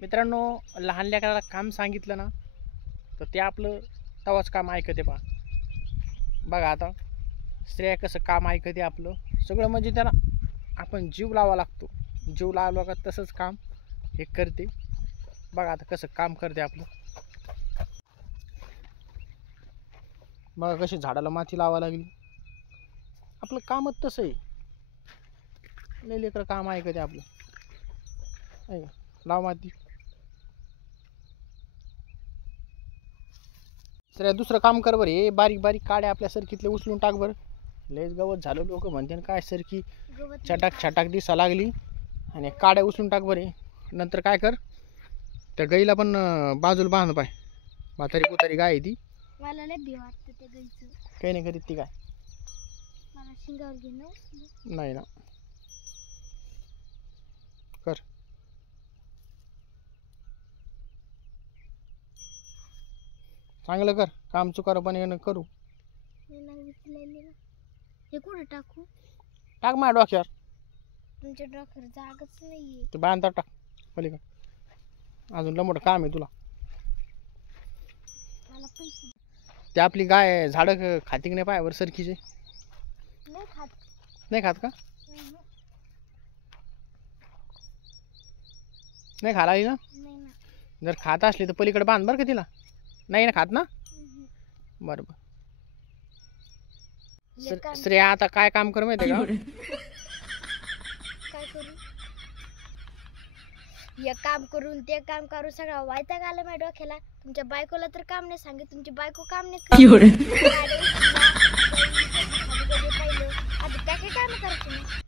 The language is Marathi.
मित्रांनो, लहान लेकराला काम सांगितलं ना तर ते आपलं तवाच काम ऐकते बघा आता स्त्रिया कसं काम ऐकते आपलं सगळं, म्हणजे त्याला आपण जीव लावा लागतो. जीव लावला का तसंच काम हे करते. बघा आता कसं काम करते आपलं. बघा कशी झाडाला माती लावा लागली. आपलं कामच तसं आहे. लय लेकरं काम ऐकते आपलं. लाव माती. सर दुसरं काम कर बरं. हे बारीक बारीक काड्या आपल्या सरकीतले उचलून टाक बरं. लयच गवत झालं. लोक म्हणते काय सरकी छटाक छटाक दिसा लागली. आणि काड्या उचलून टाक बरे. नंतर काय कर, त्या गाईला पण बाजूला बांध पाय. म्हातारी कुतारी गाय आहे ती. मला लय भीती वाटते त्या गाईचं. काही नाही करीत ती गाय. मला शिंगावर घेणं नाही ना. कर चांगलं कर. काम चुकारपणे करू. हे कुठे टाकू? टाक माझ्या डोक्यावर. तुमच्या डोक्यावर जागाच नाहीये. ते बांधा टाक पलीकडे. अजून लय मोठं काम आहे तुला. मला पैसे ते आपली गाय झाडं खाती की नाही पायावर सरकीचे? नाही खात. नाही खात का? नाही खाला ना. नाही ना. जर खात असली तर पलीकडे बांध बरं का तिला. नाही ना खात ना. बरोबर. श्रेया आता काय काम कर माहिती का? काय करू? हे काम करून ते काम करू सगळं वैताग आलं माझ्या डोक्याला. तुमच्या बायकोला तर काम नाही सांगितलं. तुमची बायको काम नाही करत. आधी काय काम करायचं?